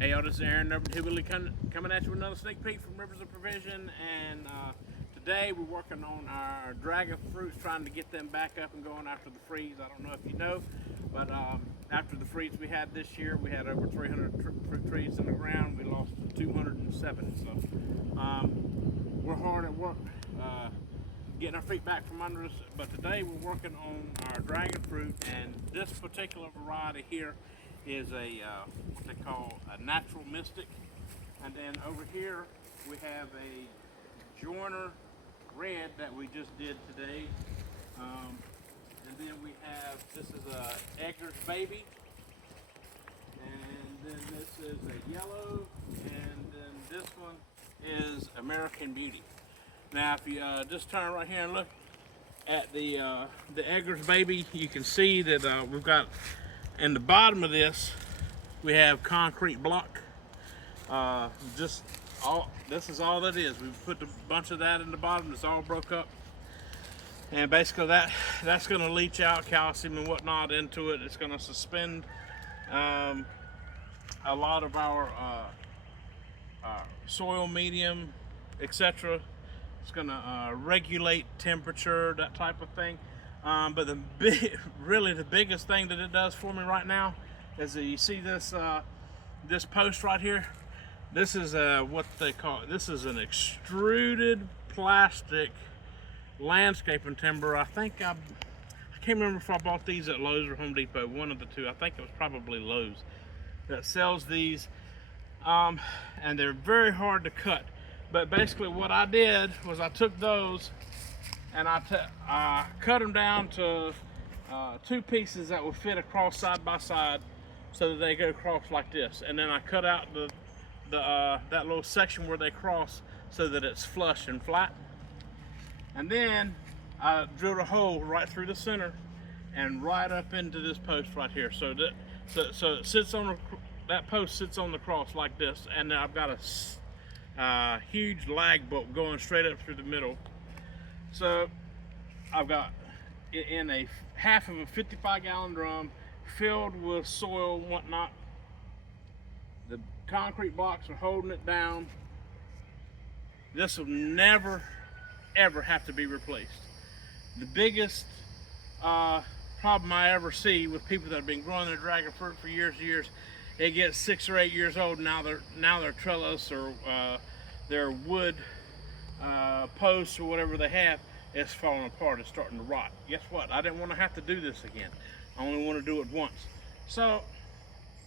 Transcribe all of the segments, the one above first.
Hey y'all, this is Aaron, number 2 Willie coming at you with another sneak peek from Rivers of Provision, and today we're working on our dragon fruits, trying to get them back up and going after the freeze. I don't know if you know, but after the freeze we had this year, we had over 300 fruit trees in the ground. We lost 207, so we're hard at work getting our feet back from under us. But today we're working on our dragon fruit, and this particular variety here is a what they call a natural mystic. And then over here we have a Joiner red that we just did today. And then we have, this is a Edgar's baby, and then this is a yellow, and then this one is American Beauty. Now if you just turn right here and look at the Edgar's baby, you can see that we've got in the bottom of this we have concrete block. This is all that is. We put a bunch of that in the bottom. It's all broke up, and basically that's going to leach out calcium and whatnot into it. It's going to suspend a lot of our soil medium, etc. It's going to regulate temperature, that type of thing. But really the biggest thing that it does for me right now is that you see this this post right here. This is what they call it. This is an extruded plastic landscaping timber. I can't remember if I bought these at Lowe's or Home Depot, one of the two. I think it was probably Lowe's that sells these, and they're very hard to cut. But basically what I did was I took those and I cut them down to 2 pieces that would fit across side by side, so that they go across like this. And then I cut out that little section where they cross so that it's flush and flat. And then I drilled a hole right through the center and right up into this post right here. So it sits on that post sits on the cross like this, and I've got a huge lag bolt going straight up through the middle. So I've got in a half of a 55-gallon drum filled with soil and whatnot. The concrete blocks are holding it down. This will never ever have to be replaced. The biggest problem I ever see with people that have been growing their dragon fruit for years and years, they get 6 or 8 years old, now they're trellis or their wood posts or whatever they have, it's falling apart, it's starting to rot. Guess what? I didn't want to have to do this again. I only want to do it once. So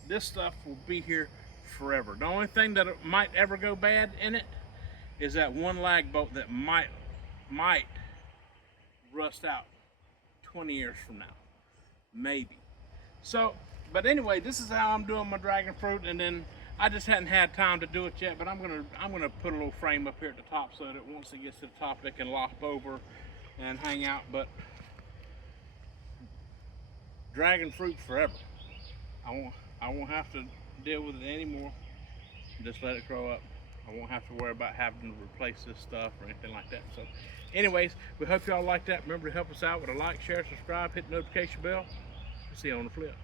this stuff will be here forever. The only thing that might ever go bad in it is that one lag bolt that might rust out 20 years from now, maybe. So, but anyway, this is how I'm doing my dragon fruit, and then I just hadn't had time to do it yet, but I'm gonna put a little frame up here at the top so that once it gets to the top it can lop over and hang out. But dragon fruit forever. I won't have to deal with it anymore. Just let it grow up. I won't have to worry about having to replace this stuff or anything like that. So anyways, we hope y'all like that. Remember to help us out with a like, share, subscribe, hit the notification bell. See you on the flip.